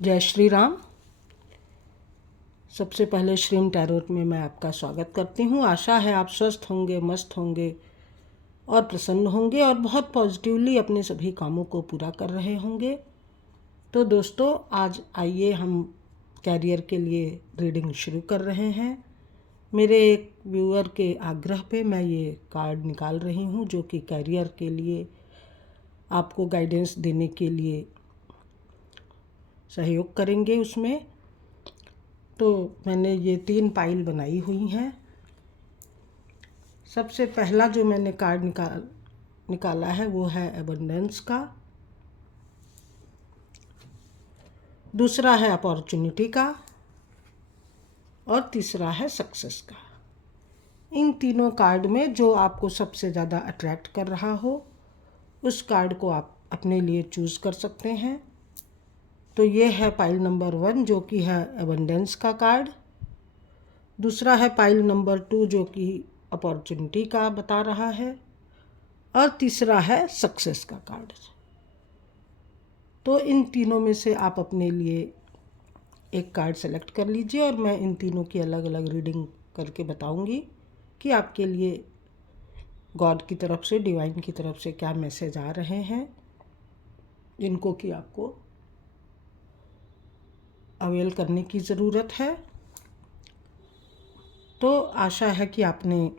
जय श्री राम। सबसे पहले श्रीम टैरोट में मैं आपका स्वागत करती हूँ। आशा है आप स्वस्थ होंगे, मस्त होंगे और प्रसन्न होंगे और बहुत पॉजिटिवली अपने सभी कामों को पूरा कर रहे होंगे। तो दोस्तों, आज आइए हम कैरियर के लिए रीडिंग शुरू कर रहे हैं। मेरे एक व्यूअर के आग्रह पे मैं ये कार्ड निकाल रही हूँ जो कि कैरियर के लिए आपको गाइडेंस देने के लिए सहयोग करेंगे उसमें। तो मैंने ये 3 पाइल बनाई हुई हैं। सबसे पहला जो मैंने कार्ड निकाला है वो है एबंडेंस का, दूसरा है अपॉर्चुनिटी का और तीसरा है सक्सेस का। इन तीनों कार्ड में जो आपको सबसे ज़्यादा अट्रैक्ट कर रहा हो उस कार्ड को आप अपने लिए चूज़ कर सकते हैं। तो ये है पाइल नंबर 1 जो कि है एबंडेंस का कार्ड, दूसरा है पाइल नंबर 2 जो कि अपॉर्चुनिटी का बता रहा है और तीसरा है सक्सेस का कार्ड। तो इन तीनों में से आप अपने लिए एक कार्ड सेलेक्ट कर लीजिए और मैं इन तीनों की अलग अलग रीडिंग करके बताऊंगी कि आपके लिए गॉड की तरफ से, डिवाइन की तरफ से क्या मैसेज आ रहे हैं जिनको कि आपको अवेल करने की ज़रूरत है। तो आशा है कि आपने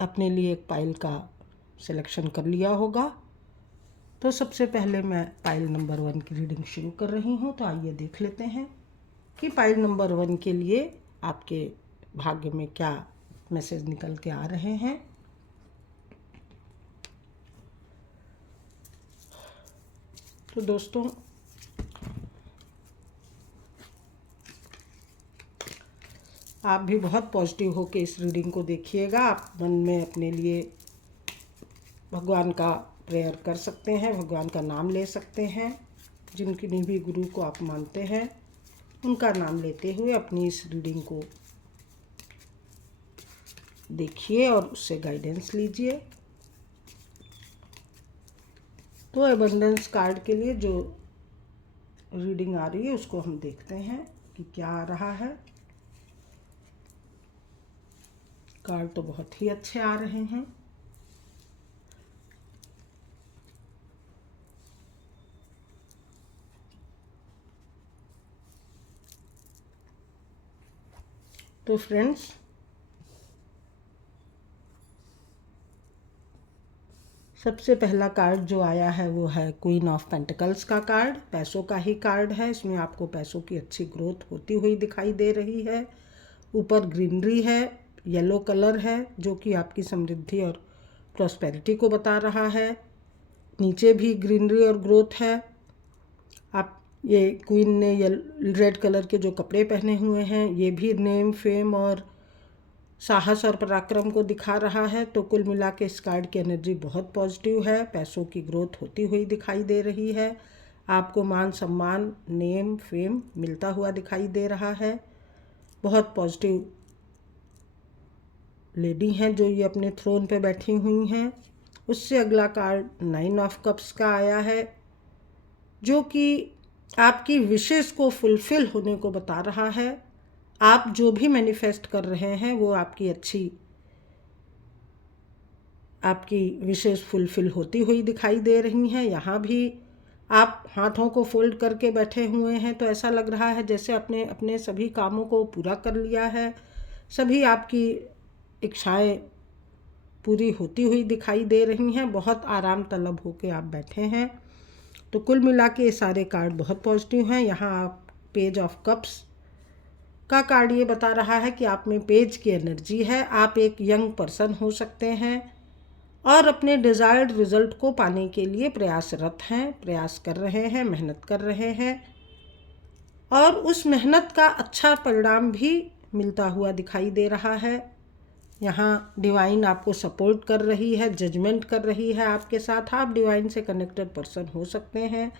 अपने लिए एक पाइल का सिलेक्शन कर लिया होगा। तो सबसे पहले मैं पाइल नंबर 1 की रीडिंग शुरू कर रही हूँ। तो आइए देख लेते हैं कि पाइल नंबर 1 के लिए आपके भाग्य में क्या मैसेज निकल के आ रहे हैं। तो दोस्तों, आप भी बहुत पॉजिटिव होकर इस रीडिंग को देखिएगा। आप मन में अपने लिए भगवान का प्रेयर कर सकते हैं, भगवान का नाम ले सकते हैं। जिनकी भी गुरु को आप मानते हैं उनका नाम लेते हुए अपनी इस रीडिंग को देखिए और उससे गाइडेंस लीजिए। तो एबंडेंस कार्ड के लिए जो रीडिंग आ रही है उसको हम देखते हैं कि क्या आ रहा है। कार्ड तो बहुत ही अच्छे आ रहे हैं। तो फ्रेंड्स, सबसे पहला कार्ड जो आया है वो है क्वीन ऑफ पेंटिकल्स का कार्ड। पैसों का ही कार्ड है। इसमें आपको पैसों की अच्छी ग्रोथ होती हुई दिखाई दे रही है। ऊपर ग्रीनरी है, येलो कलर है जो कि आपकी समृद्धि और प्रॉस्पेरिटी को बता रहा है। नीचे भी ग्रीनरी और ग्रोथ है। आप ये क्वीन ने रेड कलर के जो कपड़े पहने हुए हैं ये भी नेम, फेम और साहस और पराक्रम को दिखा रहा है। तो कुल मिला के इस कार्ड की एनर्जी बहुत पॉजिटिव है। पैसों की ग्रोथ होती हुई दिखाई दे रही है। आपको मान सम्मान, नेम, फेम मिलता हुआ दिखाई दे रहा है। बहुत पॉजिटिव लेडी हैं जो ये अपने थ्रोन पे बैठी हुई हैं। उससे अगला कार्ड 9 ऑफ कप्स का आया है जो कि आपकी विशेष को फुलफिल होने को बता रहा है। आप जो भी मैनिफेस्ट कर रहे हैं वो आपकी विशेष फुलफिल होती हुई दिखाई दे रही हैं। यहाँ भी आप हाथों को फोल्ड करके बैठे हुए हैं तो ऐसा लग रहा है जैसे अपने अपने सभी कामों को पूरा कर लिया है। सभी आपकी इच्छाएं पूरी होती हुई दिखाई दे रही हैं। बहुत आराम तलब होके आप बैठे हैं। तो कुल मिला के सारे कार्ड बहुत पॉजिटिव हैं। यहाँ आप पेज ऑफ कप्स का कार्ड ये बता रहा है कि आप में पेज की एनर्जी है। आप एक यंग पर्सन हो सकते हैं और अपने डिज़ायर्ड रिजल्ट को पाने के लिए प्रयासरत हैं, प्रयास कर रहे हैं, मेहनत कर रहे हैं और उस मेहनत का अच्छा परिणाम भी मिलता हुआ दिखाई दे रहा है। यहाँ डिवाइन आपको सपोर्ट कर रही है, जजमेंट कर रही है आपके साथ। आप डिवाइन से कनेक्टेड पर्सन हो सकते हैं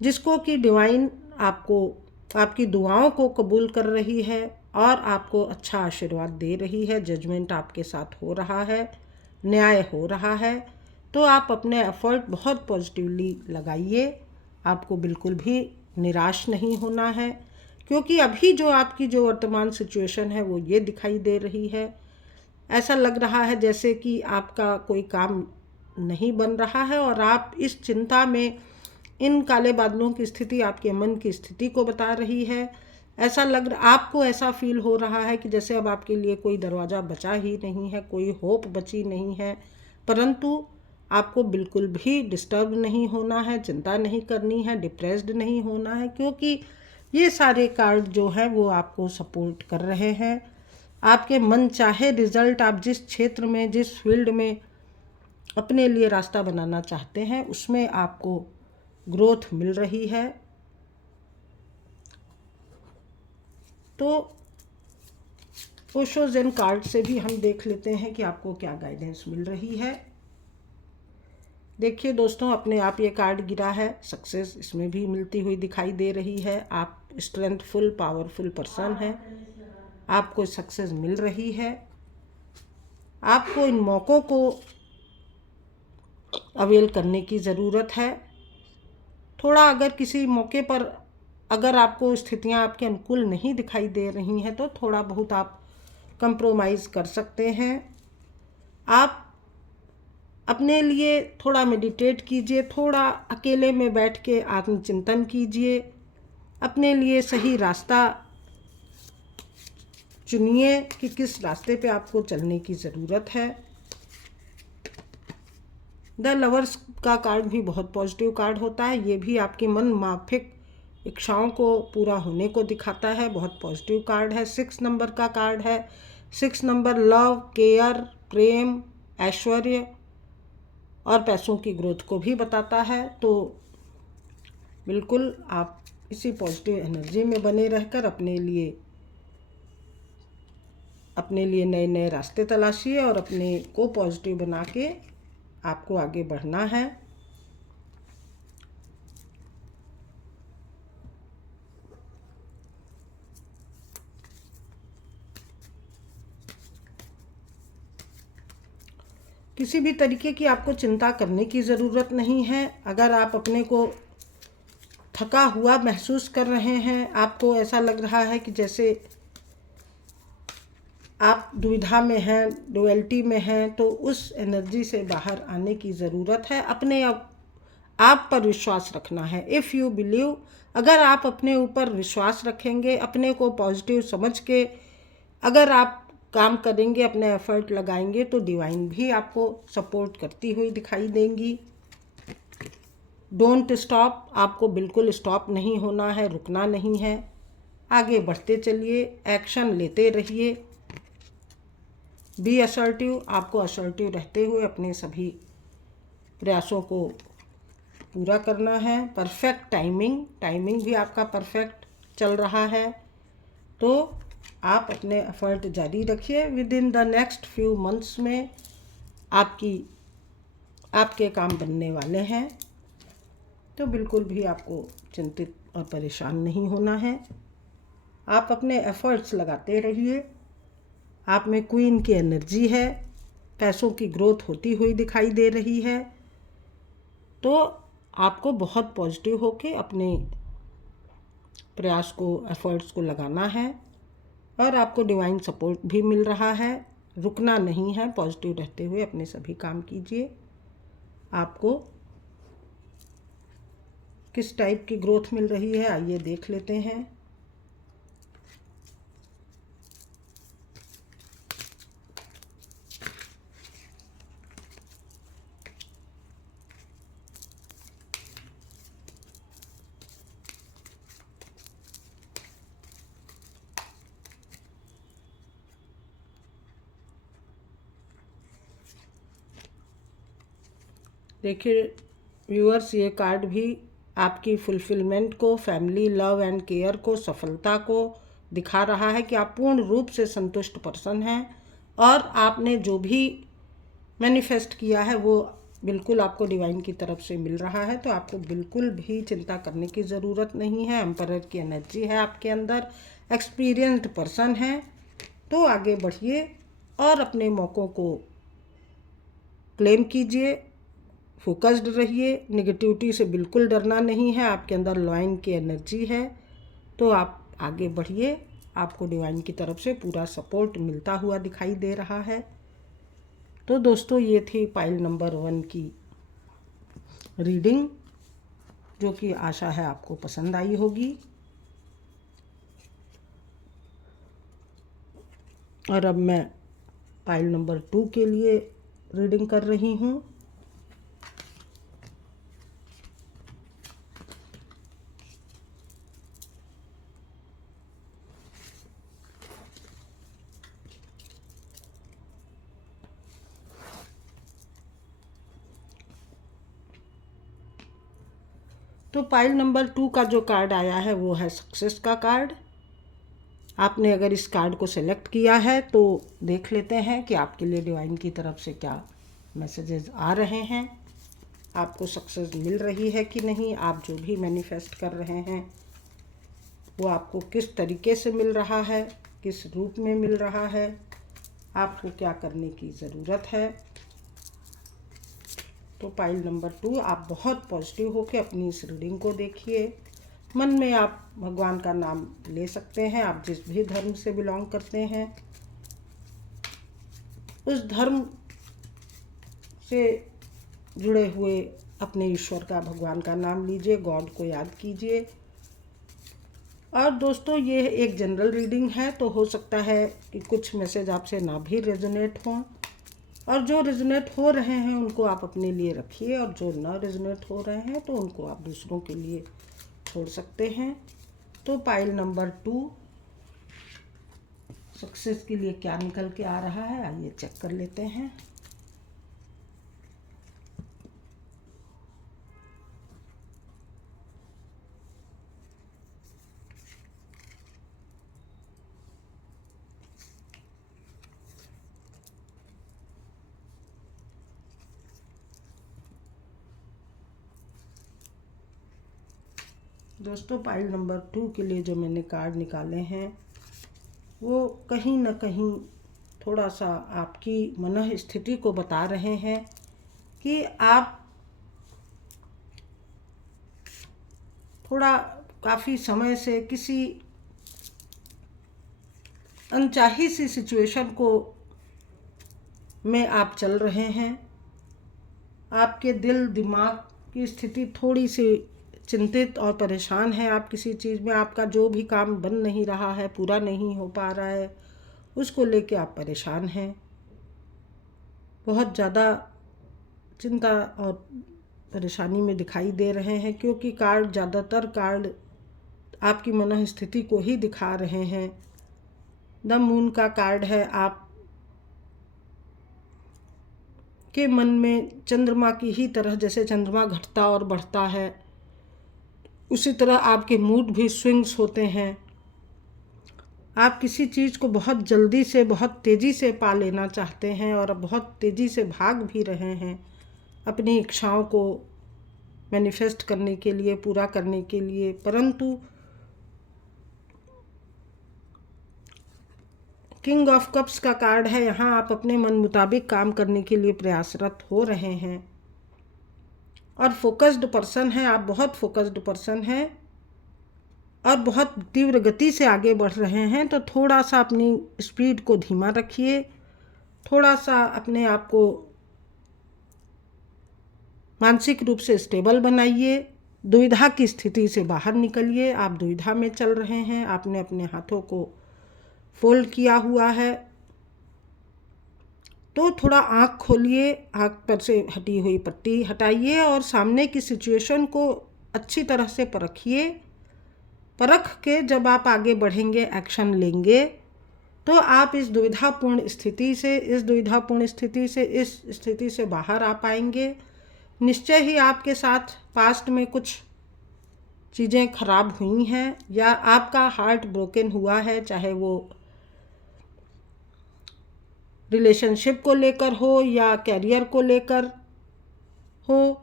जिसको कि डिवाइन आपको आपकी दुआओं को कबूल कर रही है और आपको अच्छा आशीर्वाद दे रही है। जजमेंट आपके साथ हो रहा है, न्याय हो रहा है। तो आप अपने एफर्ट बहुत पॉजिटिवली लगाइए। आपको बिल्कुल भी निराश नहीं होना है, क्योंकि अभी जो आपकी जो वर्तमान सिचुएशन है वो ये दिखाई दे रही है। ऐसा लग रहा है जैसे कि आपका कोई काम नहीं बन रहा है और आप इस चिंता में, इन काले बादलों की स्थिति आपके मन की स्थिति को बता रही है। आपको ऐसा फील हो रहा है कि जैसे अब आपके लिए कोई दरवाज़ा बचा ही नहीं है, कोई होप बची नहीं है। परंतु आपको बिल्कुल भी डिस्टर्ब नहीं होना है, चिंता नहीं करनी है, डिप्रेस्ड नहीं होना है, क्योंकि ये सारे कार्ड जो हैं वो आपको सपोर्ट कर रहे हैं। आपके मन चाहे रिजल्ट, आप जिस क्षेत्र में, जिस फील्ड में अपने लिए रास्ता बनाना चाहते हैं उसमें आपको ग्रोथ मिल रही है। तो ओशो ज़ेन कार्ड से भी हम देख लेते हैं कि आपको क्या गाइडेंस मिल रही है। देखिए दोस्तों, अपने आप ये कार्ड गिरा है, सक्सेस इसमें भी मिलती हुई दिखाई दे रही है। आप स्ट्रेंथफुल, पावरफुल पर्सन हैं, आपको सक्सेस मिल रही है। आपको इन मौक़ों को अवेल करने की ज़रूरत है। थोड़ा अगर किसी मौके पर अगर आपको स्थितियां आपके अनुकूल नहीं दिखाई दे रही हैं तो थोड़ा बहुत आप कंप्रोमाइज़ कर सकते हैं। आप अपने लिए थोड़ा मेडिटेट कीजिए, थोड़ा अकेले में बैठ के आत्मचिंतन कीजिए, अपने लिए सही रास्ता चुनिए कि किस रास्ते पे आपको चलने की ज़रूरत है। द लवर्स का कार्ड भी बहुत पॉजिटिव कार्ड होता है। ये भी आपकी मन माफिक इच्छाओं को पूरा होने को दिखाता है, बहुत पॉजिटिव कार्ड है। 6 नंबर का कार्ड है। 6 नंबर लव, केयर, प्रेम, ऐश्वर्य और पैसों की ग्रोथ को भी बताता है। तो बिल्कुल आप इसी पॉजिटिव एनर्जी में बने रहकर अपने लिए नए नए रास्ते तलाशिए और अपने को पॉजिटिव बना के आपको आगे बढ़ना है। किसी भी तरीके की आपको चिंता करने की ज़रूरत नहीं है। अगर आप अपने को थका हुआ महसूस कर रहे हैं, आपको ऐसा लग रहा है कि जैसे आप दुविधा में हैं, डुअलिटी में हैं, तो उस एनर्जी से बाहर आने की ज़रूरत है। अपने आप पर विश्वास रखना है। इफ़ यू बिलीव, अगर आप अपने ऊपर विश्वास रखेंगे, अपने को पॉजिटिव समझ के अगर आप काम करेंगे, अपने एफर्ट लगाएंगे, तो डिवाइन भी आपको सपोर्ट करती हुई दिखाई देंगी। डोंट स्टॉप, आपको बिल्कुल स्टॉप नहीं होना है, रुकना नहीं है, आगे बढ़ते चलिए, एक्शन लेते रहिए। बी असर्टिव, आपको असर्टिव रहते हुए अपने सभी प्रयासों को पूरा करना है। परफेक्ट टाइमिंग भी आपका परफेक्ट चल रहा है। तो आप अपने एफर्ट जारी रखिए। With in the next few months में आपके काम बनने वाले हैं। तो बिल्कुल भी आपको चिंतित और परेशान नहीं होना है। आप अपने एफर्ट्स लगाते रहिए। आप में क्वीन की एनर्जी है, पैसों की ग्रोथ होती हुई दिखाई दे रही है। तो आपको बहुत पॉजिटिव होके अपने प्रयास को, एफर्ट्स को लगाना है और आपको डिवाइन सपोर्ट भी मिल रहा है। रुकना नहीं है, पॉजिटिव रहते हुए अपने सभी काम कीजिए। आपको किस टाइप की ग्रोथ मिल रही है आइए देख लेते हैं। देखिए व्यूअर्स, ये कार्ड भी आपकी फुलफिलमेंट को, फैमिली, लव एंड केयर को, सफलता को दिखा रहा है कि आप पूर्ण रूप से संतुष्ट पर्सन हैं और आपने जो भी मैनिफेस्ट किया है वो बिल्कुल आपको डिवाइन की तरफ से मिल रहा है। तो आपको बिल्कुल भी चिंता करने की ज़रूरत नहीं है। एम्परर की एनर्जी है आपके अंदर, एक्सपीरियंस्ड पर्सन है। तो आगे बढ़िए और अपने मौक़ों को क्लेम कीजिए, फोकस्ड रहिए, नेगेटिविटी से बिल्कुल डरना नहीं है, आपके अंदर लॉइन की एनर्जी है, तो आप आगे बढ़िए, आपको डिवाइन की तरफ से पूरा सपोर्ट मिलता हुआ दिखाई दे रहा है। तो दोस्तों ये थी पाइल नंबर 1 की रीडिंग, जो कि आशा है आपको पसंद आई होगी। और अब मैं पाइल नंबर 2 के लिए रीडिंग कर रही हूँ। तो पाइल नंबर 2 का जो कार्ड आया है वो है सक्सेस का कार्ड। आपने अगर इस कार्ड को सेलेक्ट किया है तो देख लेते हैं कि आपके लिए डिवाइन की तरफ से क्या मैसेजेस आ रहे हैं, आपको सक्सेस मिल रही है कि नहीं, आप जो भी मैनिफेस्ट कर रहे हैं वो आपको किस तरीके से मिल रहा है, किस रूप में मिल रहा है, आपको क्या करने की ज़रूरत है। तो पाइल नंबर 2, आप बहुत पॉजिटिव होकर अपनी इस रीडिंग को देखिए। मन में आप भगवान का नाम ले सकते हैं, आप जिस भी धर्म से बिलोंग करते हैं उस धर्म से जुड़े हुए अपने ईश्वर का, भगवान का नाम लीजिए, गॉड को याद कीजिए। और दोस्तों ये एक जनरल रीडिंग है, तो हो सकता है कि कुछ मैसेज आपसे ना भी रेजोनेट हों, और जो रेजोनेट हो रहे हैं उनको आप अपने लिए रखिए, और जो ना रेजोनेट हो रहे हैं तो उनको आप दूसरों के लिए छोड़ सकते हैं। तो पाइल नंबर 2 सक्सेस के लिए क्या निकल के आ रहा है, आइए चेक कर लेते हैं। दोस्तों पाइल नंबर 2 के लिए जो मैंने कार्ड निकाले हैं वो कहीं ना कहीं थोड़ा सा आपकी मन स्थिति को बता रहे हैं कि आप थोड़ा काफ़ी समय से किसी अनचाही सी सिचुएशन को में आप चल रहे हैं। आपके दिल दिमाग की स्थिति थोड़ी सी चिंतित और परेशान है, आप किसी चीज़ में, आपका जो भी काम बन नहीं रहा है, पूरा नहीं हो पा रहा है, उसको लेके आप परेशान हैं, बहुत ज़्यादा चिंता और परेशानी में दिखाई दे रहे हैं, क्योंकि कार्ड, ज़्यादातर कार्ड आपकी मन स्थिति को ही दिखा रहे हैं। द मून का कार्ड है, आप के मन में चंद्रमा की ही तरह, जैसे चंद्रमा घटता और बढ़ता है उसी तरह आपके मूड भी स्विंग्स होते हैं। आप किसी चीज़ को बहुत जल्दी से, बहुत तेज़ी से पा लेना चाहते हैं और बहुत तेज़ी से भाग भी रहे हैं अपनी इच्छाओं को मैनिफेस्ट करने के लिए, पूरा करने के लिए, परंतु किंग ऑफ कप्स का कार्ड है, यहाँ आप अपने मन मुताबिक काम करने के लिए प्रयासरत हो रहे हैं और फोकस्ड पर्सन हैं, आप बहुत फोकस्ड पर्सन हैं और बहुत तीव्र गति से आगे बढ़ रहे हैं। तो थोड़ा सा अपनी स्पीड को धीमा रखिए, थोड़ा सा अपने आप को मानसिक रूप से स्टेबल बनाइए, दुविधा की स्थिति से बाहर निकलिए। आप दुविधा में चल रहे हैं, आपने अपने हाथों को फोल्ड किया हुआ है, तो थोड़ा आँख खोलिए, आँख पर से हटी हुई पट्टी हटाइए और सामने की सिचुएशन को अच्छी तरह से परखिए। परख के जब आप आगे बढ़ेंगे, एक्शन लेंगे, तो आप इस दुविधापूर्ण स्थिति से, इस स्थिति से बाहर आ पाएंगे। निश्चय ही आपके साथ पास्ट में कुछ चीज़ें खराब हुई हैं या आपका हार्ट ब्रोकन हुआ है, चाहे वो रिलेशनशिप को लेकर हो या कैरियर को लेकर हो,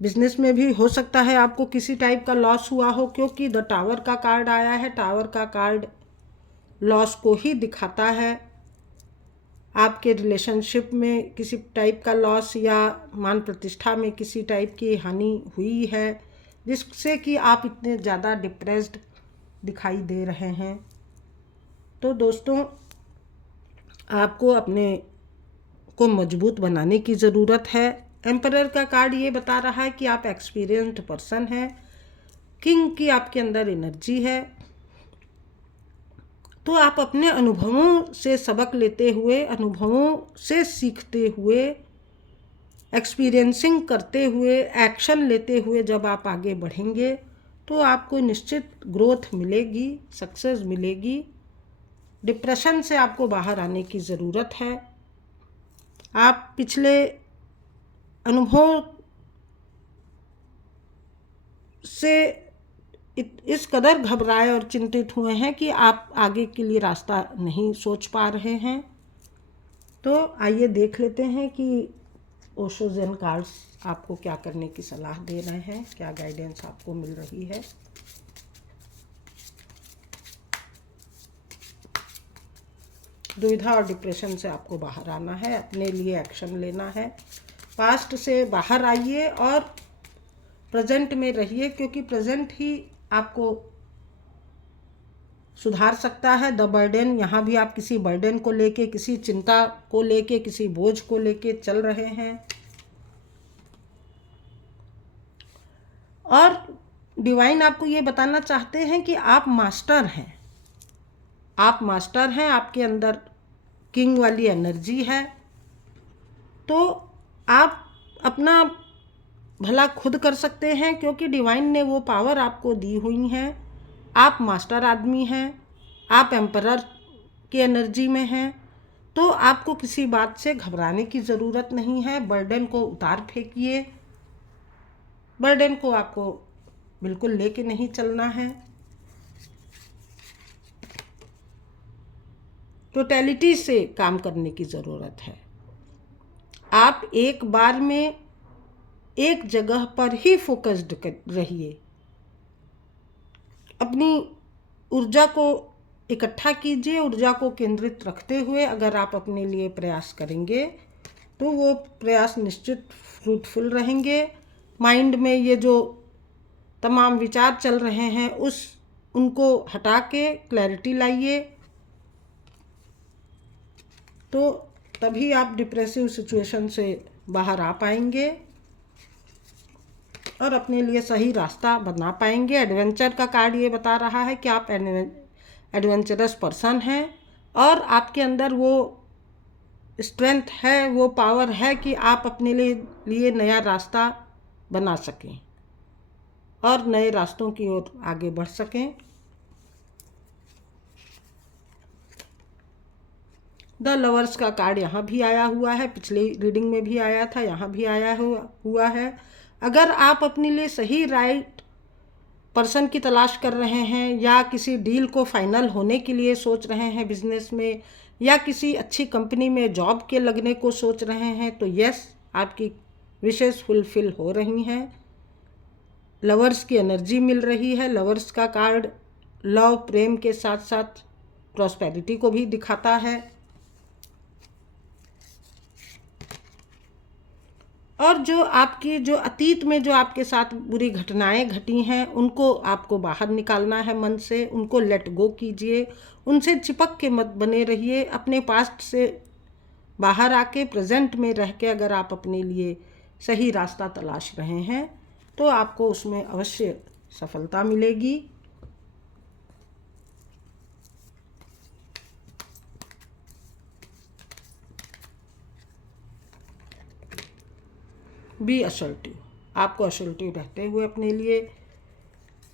बिजनेस में भी हो सकता है आपको किसी टाइप का लॉस हुआ हो, क्योंकि द टावर का कार्ड आया है। टावर का कार्ड लॉस को ही दिखाता है। आपके रिलेशनशिप में किसी टाइप का लॉस या मान प्रतिष्ठा में किसी टाइप की हानि हुई है, जिससे कि आप इतने ज़्यादा डिप्रेस्ड दिखाई दे रहे हैं। तो दोस्तों, आपको अपने को मजबूत बनाने की ज़रूरत है। एम्परर का कार्ड ये बता रहा है कि आप एक्सपीरियंस्ड पर्सन हैं, किंग की आपके अंदर एनर्जी है। तो आप अपने अनुभवों से सबक लेते हुए, अनुभवों से सीखते हुए, एक्सपीरियंसिंग करते हुए, एक्शन लेते हुए जब आप आगे बढ़ेंगे तो आपको निश्चित ग्रोथ मिलेगी, सक्सेस मिलेगी। डिप्रेशन से आपको बाहर आने की ज़रूरत है। आप पिछले अनुभव से इस कदर घबराए और चिंतित हुए हैं कि आप आगे के लिए रास्ता नहीं सोच पा रहे हैं। तो आइए देख लेते हैं कि ओशो ज़ेन कार्ड्स आपको क्या करने की सलाह दे रहे हैं, क्या गाइडेंस आपको मिल रही है। दुविधा और डिप्रेशन से आपको बाहर आना है, अपने लिए एक्शन लेना है। पास्ट से बाहर आइए और प्रेजेंट में रहिए, क्योंकि प्रेजेंट ही आपको सुधार सकता है। द बर्डन, यहाँ भी आप किसी बर्डन को लेके, किसी चिंता को लेके, किसी बोझ को लेके चल रहे हैं और डिवाइन आपको ये बताना चाहते हैं कि आप मास्टर हैं। आप मास्टर हैं, आपके अंदर किंग वाली एनर्जी है। तो आप अपना भला खुद कर सकते हैं, क्योंकि डिवाइन ने वो पावर आपको दी हुई हैं। आप मास्टर आदमी हैं, आप एम्परर की एनर्जी में हैं। तो आपको किसी बात से घबराने की ज़रूरत नहीं है। बर्डन को उतार फेंकिए, बर्डन को आपको बिल्कुल लेके नहीं चलना है। टोटलिटी से काम करने की ज़रूरत है। आप एक बार में एक जगह पर ही फोकस्ड रहिए। अपनी ऊर्जा को इकट्ठा कीजिए। ऊर्जा को केंद्रित रखते हुए अगर आप अपने लिए प्रयास करेंगे तो वो प्रयास निश्चित फ्रूटफुल रहेंगे। माइंड में ये जो तमाम विचार चल रहे हैं उनको हटा के क्लैरिटी लाइए, तो तभी आप डिप्रेसिव सिचुएशन से बाहर आ पाएंगे और अपने लिए सही रास्ता बना पाएंगे। एडवेंचर का कार्ड ये बता रहा है कि आप एडवेंचरस पर्सन हैं और आपके अंदर वो स्ट्रेंथ है, वो पावर है कि आप अपने लिए नया रास्ता बना सकें और नए रास्तों की ओर आगे बढ़ सकें। द लवर्स का कार्ड यहाँ भी आया हुआ है, पिछली रीडिंग में भी आया था, यहाँ भी आया हुआ है। अगर आप अपने लिए सही राइट पर्सन की तलाश कर रहे हैं या किसी डील को फाइनल होने के लिए सोच रहे हैं बिजनेस में, या किसी अच्छी कंपनी में जॉब के लगने को सोच रहे हैं, तो यस, आपकी विशेष फुलफिल हो रही हैं। लवर्स की एनर्जी मिल रही है। लवर्स का कार्ड लव, प्रेम के साथ साथ प्रॉस्पेरिटी को भी दिखाता है। और जो अतीत में जो आपके साथ बुरी घटनाएं घटी हैं उनको आपको बाहर निकालना है मन से, उनको लेट गो कीजिए, उनसे चिपक के मत बने रहिए। अपने पास्ट से बाहर आके प्रेजेंट में रह के अगर आप अपने लिए सही रास्ता तलाश रहे हैं तो आपको उसमें अवश्य सफलता मिलेगी। बी असर्टिव, आपको असर्टिव रहते हुए अपने लिए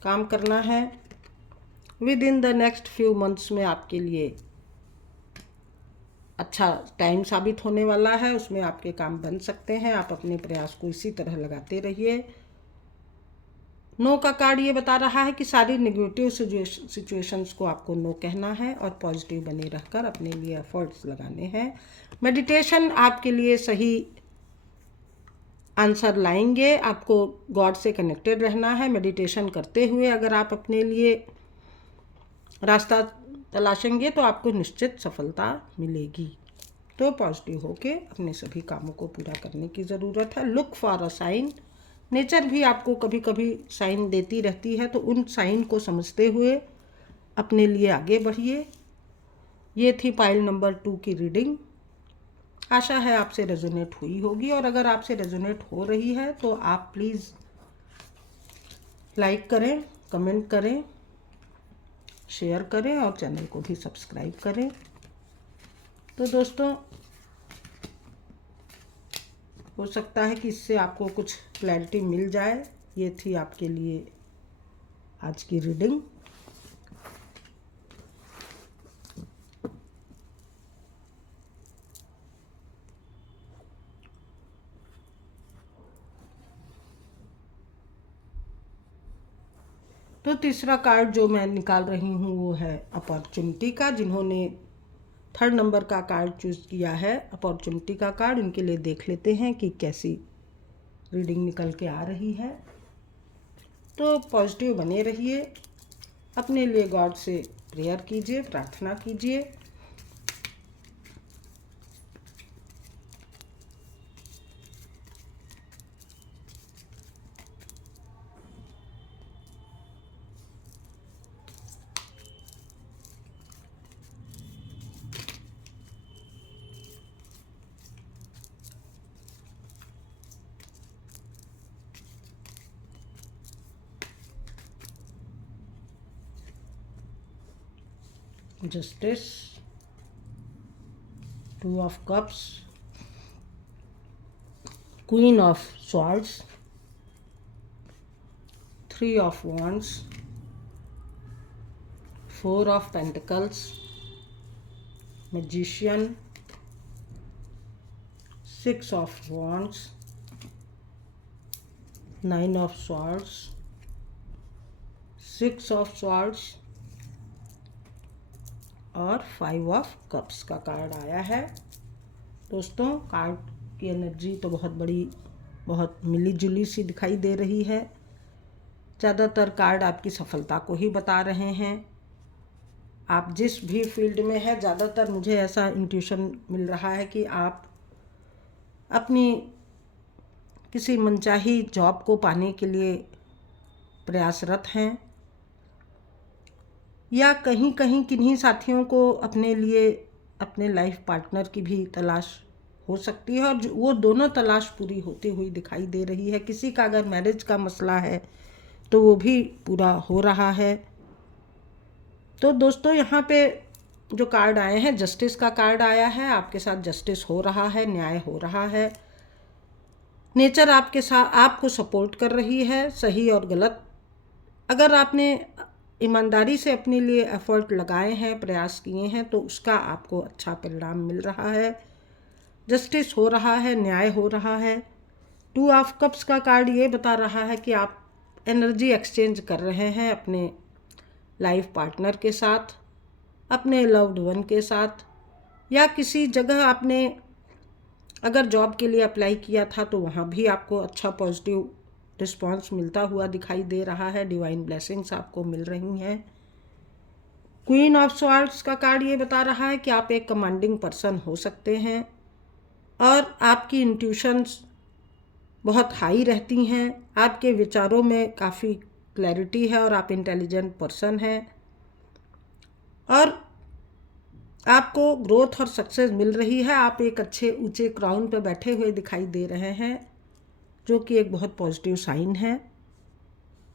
काम करना है। With in the next few months में आपके लिए अच्छा टाइम साबित होने वाला है, उसमें आपके काम बन सकते हैं। आप अपने प्रयास को इसी तरह लगाते रहिए। नो का कार्ड ये बता रहा है कि सारी नेगेटिव सिचुएशंस को आपको नो कहना है और पॉजिटिव बने रहकर अपने लिए एफर्ट्स लगाने हैं। मेडिटेशन आपके लिए सही आंसर लाएंगे। आपको गॉड से कनेक्टेड रहना है। मेडिटेशन करते हुए अगर आप अपने लिए रास्ता तलाशेंगे तो आपको निश्चित सफलता मिलेगी। तो पॉजिटिव होके अपने सभी कामों को पूरा करने की ज़रूरत है। Look for a sign, nature भी आपको कभी कभी साइन देती रहती है, तो उन साइन को समझते हुए अपने लिए आगे बढ़िए। ये थी पाइल नंबर 2 की रीडिंग। आशा है आपसे रेजोनेट हुई होगी, और अगर आपसे रेजोनेट हो रही है तो आप प्लीज़ लाइक करें, कमेंट करें, शेयर करें और चैनल को भी सब्सक्राइब करें। तो दोस्तों, हो सकता है कि इससे आपको कुछ क्लैरिटी मिल जाए। ये थी आपके लिए आज की रीडिंग। तो तीसरा कार्ड जो मैं निकाल रही हूँ वो है अपॉर्चुनिटी का। जिन्होंने 3rd नंबर का कार्ड चूज़ किया है, अपॉर्चुनिटी का कार्ड, उनके लिए देख लेते हैं कि कैसी रीडिंग निकल के आ रही है। तो पॉजिटिव बने रहिए, अपने लिए गॉड से प्रेयर कीजिए, प्रार्थना कीजिए। Justice, 2 of Cups, Queen of Swords, 3 of Wands, 4 of Pentacles, Magician, 6 of Wands, 9 of Swords, 6 of Swords और 5 ऑफ कप्स का कार्ड आया है। दोस्तों, कार्ड की एनर्जी तो बहुत बड़ी, बहुत मिली जुली सी दिखाई दे रही है। ज़्यादातर कार्ड आपकी सफलता को ही बता रहे हैं। आप जिस भी फील्ड में है, ज़्यादातर मुझे ऐसा इंट्यूशन मिल रहा है कि आप अपनी किसी मनचाही जॉब को पाने के लिए प्रयासरत हैं, या कहीं कहीं किन्हीं साथियों को अपने लिए अपने लाइफ पार्टनर की भी तलाश हो सकती है, और वो दोनों तलाश पूरी होती हुई दिखाई दे रही है। किसी का अगर मैरिज का मसला है तो वो भी पूरा हो रहा है। तो दोस्तों, यहाँ पे जो कार्ड आए हैं, जस्टिस का कार्ड आया है। आपके साथ जस्टिस हो रहा है, न्याय हो रहा है। नेचर आपके साथ आपको सपोर्ट कर रही है, सही और गलत। अगर आपने ईमानदारी से अपने लिए एफर्ट लगाए हैं, प्रयास किए हैं, तो उसका आपको अच्छा परिणाम मिल रहा है। जस्टिस हो रहा है, न्याय हो रहा है। 2 ऑफ कप्स का कार्ड ये बता रहा है कि आप एनर्जी एक्सचेंज कर रहे हैं अपने लाइफ पार्टनर के साथ, अपने लव्ड वन के साथ, या किसी जगह आपने अगर जॉब के लिए अप्लाई किया था तो वहाँ भी आपको अच्छा पॉजिटिव रिस्पॉन्स मिलता हुआ दिखाई दे रहा है। डिवाइन ब्लेसिंग्स आपको मिल रही हैं। क्वीन ऑफ स्वॉर्ड्स का कार्ड ये बता रहा है कि आप एक कमांडिंग पर्सन हो सकते हैं, और आपकी इंट्यूशंस बहुत हाई रहती हैं। आपके विचारों में काफ़ी क्लैरिटी है, और आप इंटेलिजेंट पर्सन हैं, और आपको ग्रोथ और सक्सेस मिल रही है। आप एक अच्छे ऊंचे क्राउन पर बैठे हुए दिखाई दे रहे हैं, जो कि एक बहुत पॉजिटिव साइन है।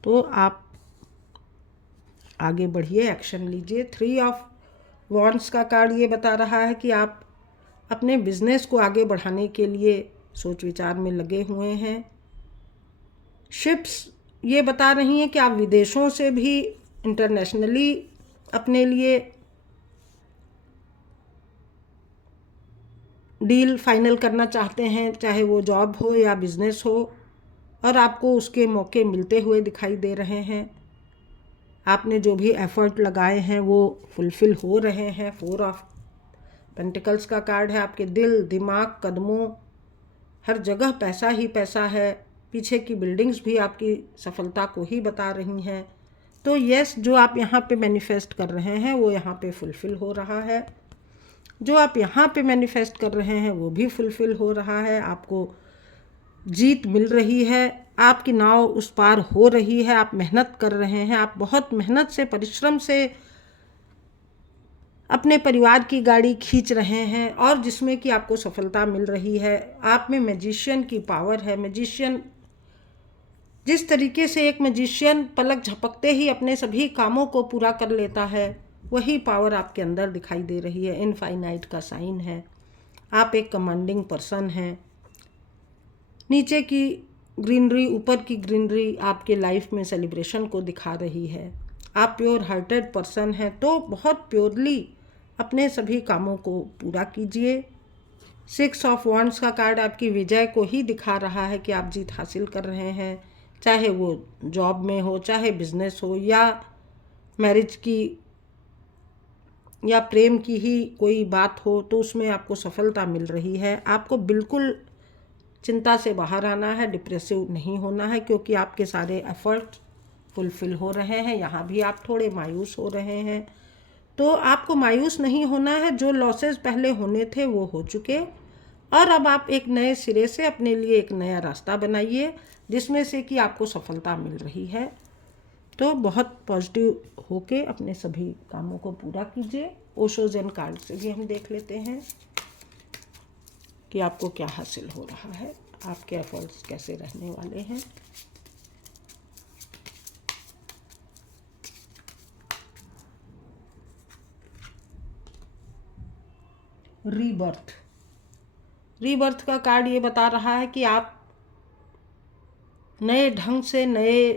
तो आप आगे बढ़िए, एक्शन लीजिए। 3 ऑफ वॉन्ड्स का कार्ड ये बता रहा है कि आप अपने बिजनेस को आगे बढ़ाने के लिए सोच विचार में लगे हुए हैं। शिप्स ये बता रही हैं कि आप विदेशों से भी इंटरनेशनली अपने लिए डील फाइनल करना चाहते हैं, चाहे वो जॉब हो या बिजनेस हो, और आपको उसके मौके मिलते हुए दिखाई दे रहे हैं। आपने जो भी एफर्ट लगाए हैं वो फुलफ़िल हो रहे हैं। 4 ऑफ पेंटिकल्स का कार्ड है। आपके दिल, दिमाग, कदमों, हर जगह पैसा ही पैसा है। पीछे की बिल्डिंग्स भी आपकी सफलता को ही बता रही हैं। तो यस, जो आप यहाँ पे मैनिफेस्ट कर रहे हैं वो यहाँ पे फुलफ़िल हो रहा है। जो आप यहाँ पे मैनिफेस्ट कर रहे हैं वो भी फुलफ़िल हो रहा है। आपको जीत मिल रही है, आपकी नाव उस पार हो रही है। आप मेहनत कर रहे हैं, आप बहुत मेहनत से, परिश्रम से अपने परिवार की गाड़ी खींच रहे हैं और जिसमें कि आपको सफलता मिल रही है। आप में मैजिशियन की पावर है। मैजिशियन, जिस तरीके से एक मैजिशियन पलक झपकते ही अपने सभी कामों को पूरा कर लेता है, वही पावर आपके अंदर दिखाई दे रही है। इनफाइनाइट का साइन है। आप एक कमांडिंग पर्सन हैं। नीचे की ग्रीनरी, ऊपर की ग्रीनरी आपके लाइफ में सेलिब्रेशन को दिखा रही है। आप प्योर हार्टेड पर्सन हैं, तो बहुत प्योरली अपने सभी कामों को पूरा कीजिए। 6 ऑफ वॉन्ड्स का कार्ड आपकी विजय को ही दिखा रहा है कि आप जीत हासिल कर रहे हैं, चाहे वो जॉब में हो, चाहे बिजनेस हो, या मैरिज की या प्रेम की ही कोई बात हो, तो उसमें आपको सफलता मिल रही है। आपको बिल्कुल चिंता से बाहर आना है, डिप्रेसिव नहीं होना है, क्योंकि आपके सारे एफर्ट्स फुलफ़िल हो रहे हैं। यहाँ भी आप थोड़े मायूस हो रहे हैं, तो आपको मायूस नहीं होना है। जो लॉसेस पहले होने थे वो हो चुके, और अब आप एक नए सिरे से अपने लिए एक नया रास्ता बनाइए जिसमें से कि आपको सफलता मिल रही है। तो बहुत पॉजिटिव होके अपने सभी कामों को पूरा कीजिए। ओशो ज़ेन कार्ड से भी हम देख लेते हैं कि आपको क्या हासिल हो रहा है, आपके एफर्ट्स कैसे रहने वाले हैं। रीबर्थ, रीबर्थ का कार्ड ये बता रहा है कि आप नए ढंग से, नए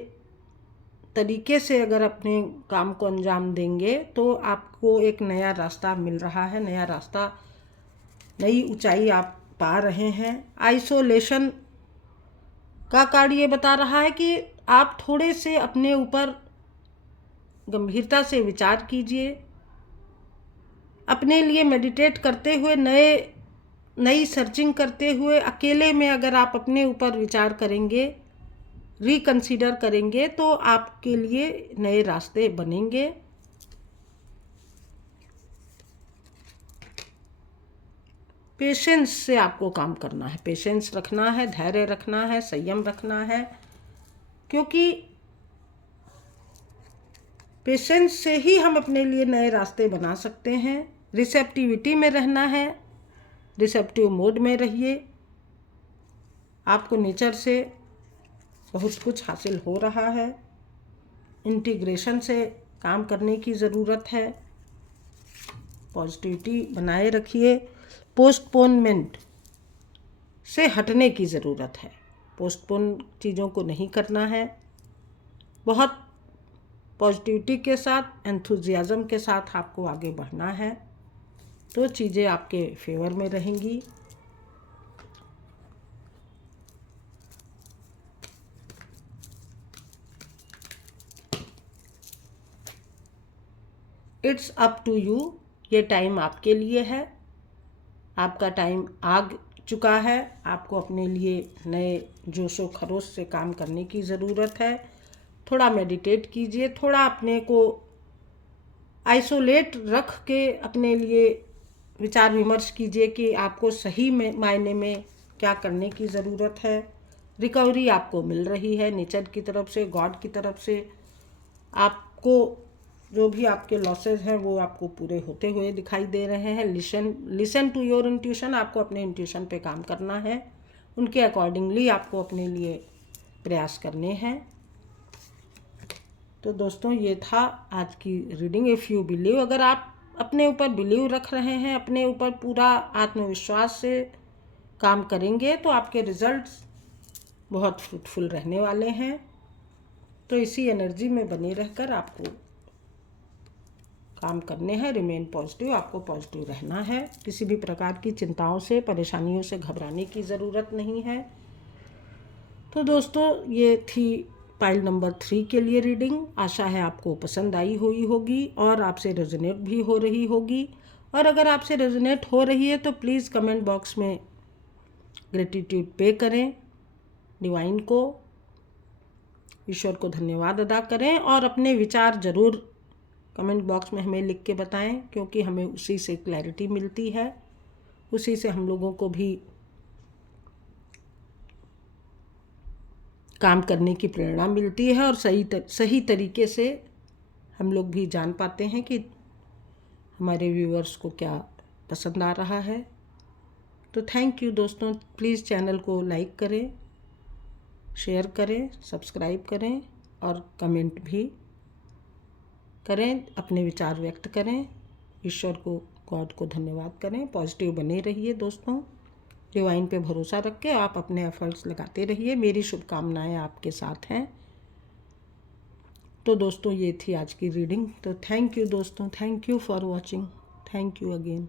तरीके से अगर अपने काम को अंजाम देंगे तो आपको एक नया रास्ता मिल रहा है। नया रास्ता, नई ऊंचाई आप पा रहे हैं। आइसोलेशन का कार्ड ये बता रहा है कि आप थोड़े से अपने ऊपर गंभीरता से विचार कीजिए। अपने लिए मेडिटेट करते हुए, नई सर्चिंग करते हुए, अकेले में अगर आप अपने ऊपर विचार करेंगे, रिकंसीडर करेंगे, तो आपके लिए नए रास्ते बनेंगे। पेशेंस से आपको काम करना है, पेशेंस रखना है, धैर्य रखना है, संयम रखना है, क्योंकि पेशेंस से ही हम अपने लिए नए रास्ते बना सकते हैं। रिसेप्टिविटी में रहना है, रिसेप्टिव मोड में रहिए। आपको नेचर से बहुत कुछ हासिल हो रहा है। इंटीग्रेशन से काम करने की ज़रूरत है। पॉजिटिविटी बनाए रखिए। पोस्टपोनमेंट से हटने की ज़रूरत है। पोस्टपोन चीज़ों को नहीं करना है। बहुत पॉजिटिविटी के साथ, एंथुजियाज़म के साथ आपको आगे बढ़ना है, तो चीज़ें आपके फेवर में रहेंगी। इट्स अप टू यू, ये टाइम आपके लिए है। आपका टाइम आ चुका है। आपको अपने लिए नए जोशो खरोश से काम करने की ज़रूरत है। थोड़ा मेडिटेट कीजिए, थोड़ा अपने को आइसोलेट रख के अपने लिए विचार विमर्श कीजिए कि आपको सही में मायने में क्या करने की ज़रूरत है। रिकवरी आपको मिल रही है नेचर की तरफ से, गॉड की तरफ से। आपको जो भी आपके लॉसेस हैं वो आपको पूरे होते हुए दिखाई दे रहे हैं। लिसन टू योर इंट्यूशन, आपको अपने इंट्यूशन पे काम करना है। उनके अकॉर्डिंगली आपको अपने लिए प्रयास करने हैं। तो दोस्तों, ये था आज की रीडिंग। इफ़ यू बिलीव, अगर आप अपने ऊपर बिलीव रख रहे हैं, अपने ऊपर पूरा आत्मविश्वास से काम करेंगे, तो आपके रिजल्ट्स बहुत फ्रूटफुल रहने वाले हैं। तो इसी एनर्जी में बने रहकर आपको काम करने हैं। रिमेन पॉजिटिव, आपको पॉजिटिव रहना है। किसी भी प्रकार की चिंताओं से, परेशानियों से घबराने की ज़रूरत नहीं है। तो दोस्तों, ये थी पाइल नंबर 3 के लिए रीडिंग। आशा है आपको पसंद आई हुई होगी और आपसे रेजोनेट भी हो रही होगी। और अगर आपसे रेजोनेट हो रही है तो प्लीज़ कमेंट बॉक्स में ग्रेटिट्यूड पे करें, डिवाइन को, ईश्वर को धन्यवाद अदा करें और अपने विचार ज़रूर कमेंट बॉक्स में हमें लिख के बताएं, क्योंकि हमें उसी से क्लैरिटी मिलती है, उसी से हम लोगों को भी काम करने की प्रेरणा मिलती है और सही तरीके से हम लोग भी जान पाते हैं कि हमारे व्यूअर्स को क्या पसंद आ रहा है। तो थैंक यू दोस्तों, प्लीज़ चैनल को लाइक करें, शेयर करें, सब्सक्राइब करें और कमेंट भी करें, अपने विचार व्यक्त करें। ईश्वर को, गॉड को धन्यवाद करें। पॉजिटिव बने रहिए दोस्तों, डिवाइन पे भरोसा रख के आप अपने एफर्ट्स लगाते रहिए। मेरी शुभकामनाएं आपके साथ हैं। तो दोस्तों ये थी आज की रीडिंग। तो थैंक यू दोस्तों, thank you for watching, thank you again.